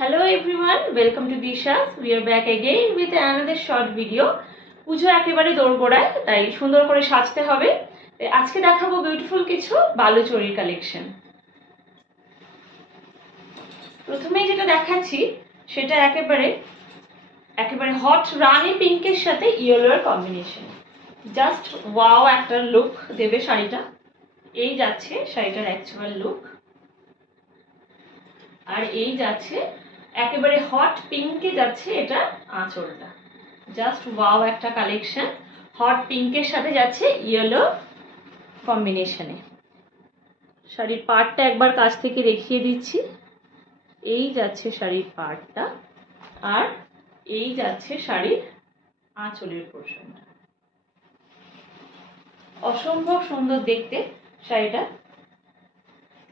Hello everyone, welcome to Disha's. We are back again with another short video. পুজো একেবারে দোরগোড়ায়, তাই সুন্দর করে সাজতে হবে। আজকে দেখাবো বিউটিফুল কিছু বালুচরীর কালেকশন। প্রথমেই যেটা দেখাচ্ছি সেটা একেবারে হট রানি পিঙ্কের সাথে ইয়েলোর কম্বিনেশন। জাস্ট ওয়াও একটা লুক দেবে শাড়িটা। এই যাচ্ছে শাড়িটার অ্যাকচুয়াল লুক, আর এই যাচ্ছে একেবারে হট পিঙ্কে যাচ্ছে এটা আঁচলটা। জাস্ট ওয়াও একটা কালেকশন, হট পিঙ্কের সাথে যাচ্ছে ইয়েলো কম্বিনেশনে। শাড়ির পাড়টা একবার কাছ থেকে দেখিয়ে দিচ্ছি। এই যাচ্ছে শাড়ির পাড়টা, আর এই যাচ্ছে শাড়ির আঁচলের পোর্শনটা। অসম্ভব সুন্দর দেখতে শাড়িটা,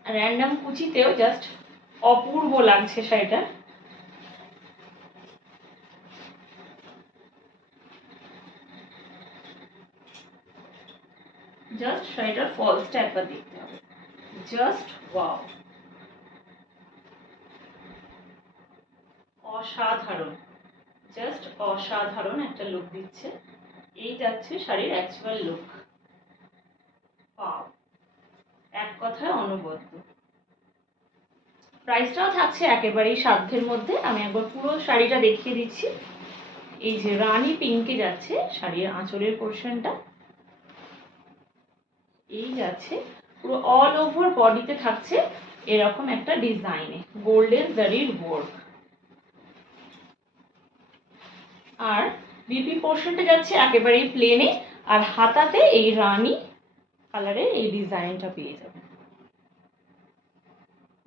র্যান্ডাম কুচিতেও জাস্ট অপূর্ব লাগছে শাড়িটা। জাস্ট শাড়িটার ফলসটা একবার দেখতে হবে। জাস্ট ওয়াও, অসাধারণ, জাস্ট অসাধারণ একটা লুক দিচ্ছে। এই যাচ্ছে শাড়ির অ্যাকচুয়াল লুক। ওয়াও, এক কথায় অনবদ্য। প্রাইসটাও থাকছে একেবারেই সাধ্যের মধ্যে। আমি একবার পুরো শাড়িটা দেখিয়ে দিচ্ছি। এই যে রানী পিঙ্কে যাচ্ছে শাড়ির আঁচলের পোর্শনটা, এই যাচ্ছে পুরো অল ওভার বডিতে থাকছে এরকম একটা ডিজাইনে গোল্ডেন জারির ওয়ার্ক, আর বিপি পোর্শনটা যাচ্ছে একেবারেই প্লেনে, আর হাতাতে এই রানী কালারের এই ডিজাইনটা পেয়ে যাবে।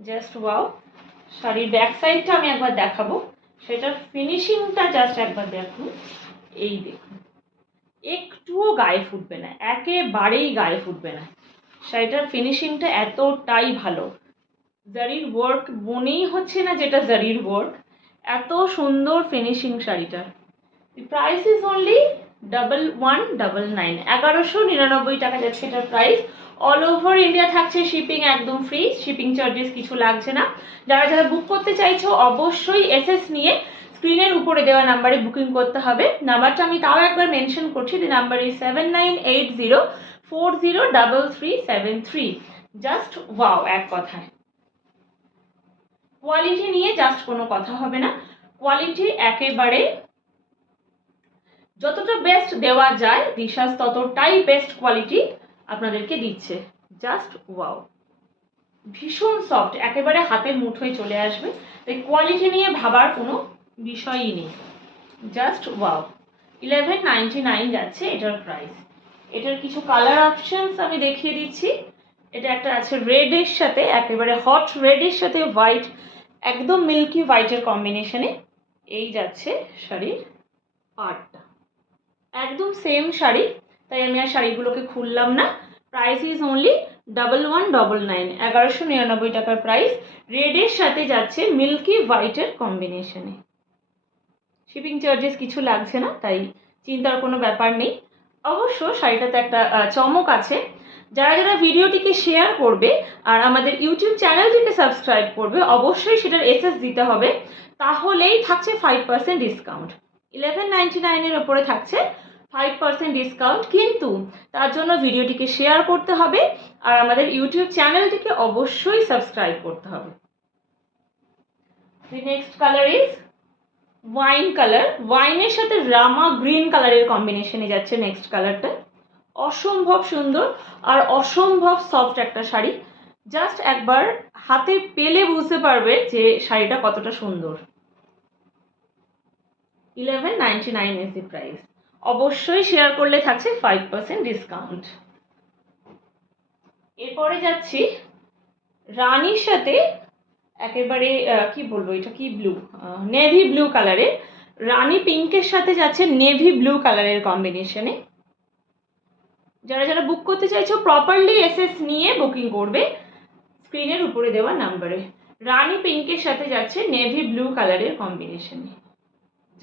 Just wow. শাড়ির ব্যাক সাইডটা আমি একবার দেখাবো, সেটার ফিনিশিংটা জাস্ট একবার দেখুন। এই দেখুন, একটুও গায়ে ফুটবে না, একেবারেই গায়ে ফুটবে না। শাড়িটার ফিনিশিংটা এতটাই ভালো। জারির ওয়ার্ক মনেই হচ্ছে না যেটা জারির ওয়ার্ক, এত সুন্দর ফিনিশিং শাড়িটার। প্রাইস ইজ অনলি 1199, 1199 টাকা যাচ্ছে এটার প্রাইস। অল ওভার ইন্ডিয়া থাকছে শিপিং একদম ফ্রি, শিপিং চার্জেস কিছু লাগছে না। যারা যারা বুক করতে চাইছো অবশ্যই এসএস নিয়ে স্ক্রিনের উপরে দেওয়া নাম্বারে বুকিং করতে হবে। নাম্বারটা আমি তাও একবার মেনশন করছি। The number is 7980403373। Just wow এক কথায়। কোয়ালিটি নিয়ে জাস্ট কোনো কথা হবে না, কোয়ালিটি একেবারে যতটা বেস্ট দেওয়া যায় দিশাস ততটাই বেস্ট কোয়ালিটি আপনাদেরকে দিচ্ছে। জাস্ট ওয়াও, ভীষণ সফট, একেবারে হাতের মুঠোয় চলে আসবে, তাই কোয়ালিটি নিয়ে ভাবার কোনো বিষয়ই নেই। জাস্ট ওয়াও, 1199 যাচ্ছে এটার প্রাইস। এটার কিছু কালার অপশনস আমি দেখিয়ে দিচ্ছি। এটা একটা আছে রেডের সাথে, একেবারে হট রেডের সাথে হোয়াইট, একদম মিল্কি হোয়াইটের কম্বিনেশনে। এই যাচ্ছে শাড়ির পাড়টা, একদম সেম শাড়ি, তাই আমি আর শাড়িগুলোকে খুললাম না। প্রাইস ইজ অনলি 1199, 1199 টাকার প্রাইস। রেডের সাথে যাচ্ছে মিল্কি হোয়াইটের কম্বিনেশনে। শিপিং চার্জেস কিছু লাগছে না, তাই চিন্তার কোনো ব্যাপার নেই। অবশ্য শাড়িটাতে একটা চমক আছে। যারা যারা ভিডিওটিকে শেয়ার করবে আর আমাদের ইউটিউব চ্যানেলটিকে সাবস্ক্রাইব করবে, অবশ্যই সেটার এসএস দিতে হবে, তাহলেই থাকছে 5% ডিসকাউন্ট। 1199 এর ওপরে থাকছে 5% ডিসকাউন্ট, কিন্তু তার জন্য ভিডিওটিকে শেয়ার করতে হবে আর আমাদের ইউটিউব চ্যানেলটিকে অবশ্যই সাবস্ক্রাইব করতে হবে। The next color is wine colour. ওয়াইনের সাথে রামা গ্রিন কালারের কম্বিনেশনে যাচ্ছে নেক্সট কালারটা। অসম্ভব সুন্দর আর অসম্ভব সফট একটা শাড়ি। জাস্ট একবার হাতে পেলে বুঝতে পারবে যে শাড়িটা কতটা সুন্দর। 1199 is the price. অবশ্যই শেয়ার করলে থাকছে 5% ডিসকাউন্ট। এরপরে যাচ্ছি রানীর সাথে একেবারে কি বলবো, এটা কি ব্লু, নেভি ব্লু কালারের। রানী পিঙ্কের সাথে যাচ্ছে নেভি ব্লু কালারের কম্বিনেশনে। যারা যারা বুক করতে চাইছো প্রপারলি এসএস নিয়ে বুকিং করবে স্ক্রিনের উপরে দেওয়া নাম্বারে। রানী পিঙ্কের সাথে যাচ্ছে নেভি ব্লু কালারের কম্বিনেশনে।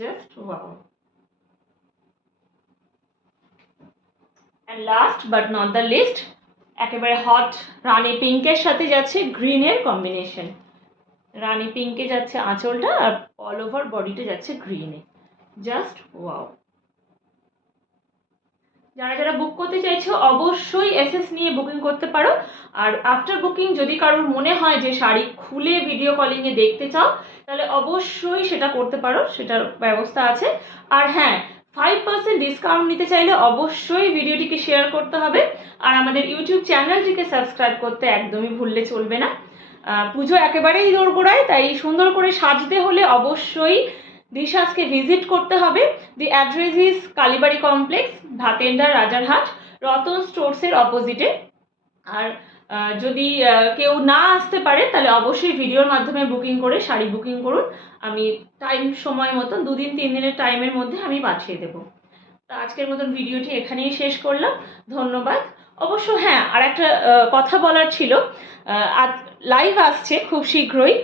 Just wow. And last but not the least, একেবারে হট রানী পিঙ্কের সাথে যাচ্ছে গ্রিনের কম্বিনেশন। রানী পিঙ্কে যাচ্ছে আঁচলটা, আর অল ওভার বডিটা যাচ্ছে গ্রিনে। Just wow. যারা যারা বুক করতে চাইছো অবশ্যই এসএস নিয়ে বুকিং করতে পারো। আর আফটার বুকিং যদি কারোর মনে হয় যে শাড়ি খুলে ভিডিও কলিংয়ে দেখতে চাও, তাহলে অবশ্যই সেটা করতে পারো, সেটার ব্যবস্থা আছে। আর হ্যাঁ, 5% ডিসকাউন্ট নিতে চাইলে অবশ্যই ভিডিওটিকে শেয়ার করতে হবে, আর আমাদের ইউটিউব চ্যানেলটিকে সাবস্ক্রাইব করতে একদমই ভুললে চলবে না। পুজো একেবারেই দোরগোড়ায়, তাই সুন্দর করে সাজতে হলে অবশ্যই দিশাসকে ভিজিট করতে হবে। The address is Kalibari complex, Bhatenda, Rajarhat, Ratan স্টোরসের অপোজিটে। আর যদি কেউ না আসতে পারে তাহলে অবশ্যই ভিডিওর মাধ্যমে বুকিং করে শাড়ি বুকিং করুন। আমি টাইম সময় মতন 2-3 দিনের টাইমের মধ্যে আমি পাঠিয়ে দেবো। তো আজকের মতন ভিডিওটি এখানেই শেষ করলাম। ধন্যবাদ। অবশ্য হ্যাঁ, আর একটা কথা বলার ছিল, আজ লাইভ আসছে খুব শীঘ্রই,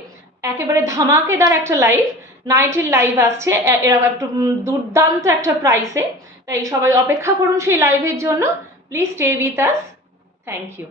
একেবারে ধামাকেদার একটা লাইভ, নাইটের লাইভ আসছে এরকম একটু দুর্দান্ত একটা প্রাইসে। তাই সবাই অপেক্ষা করুন সেই লাইভের জন্য। Please stay with us. Thank you.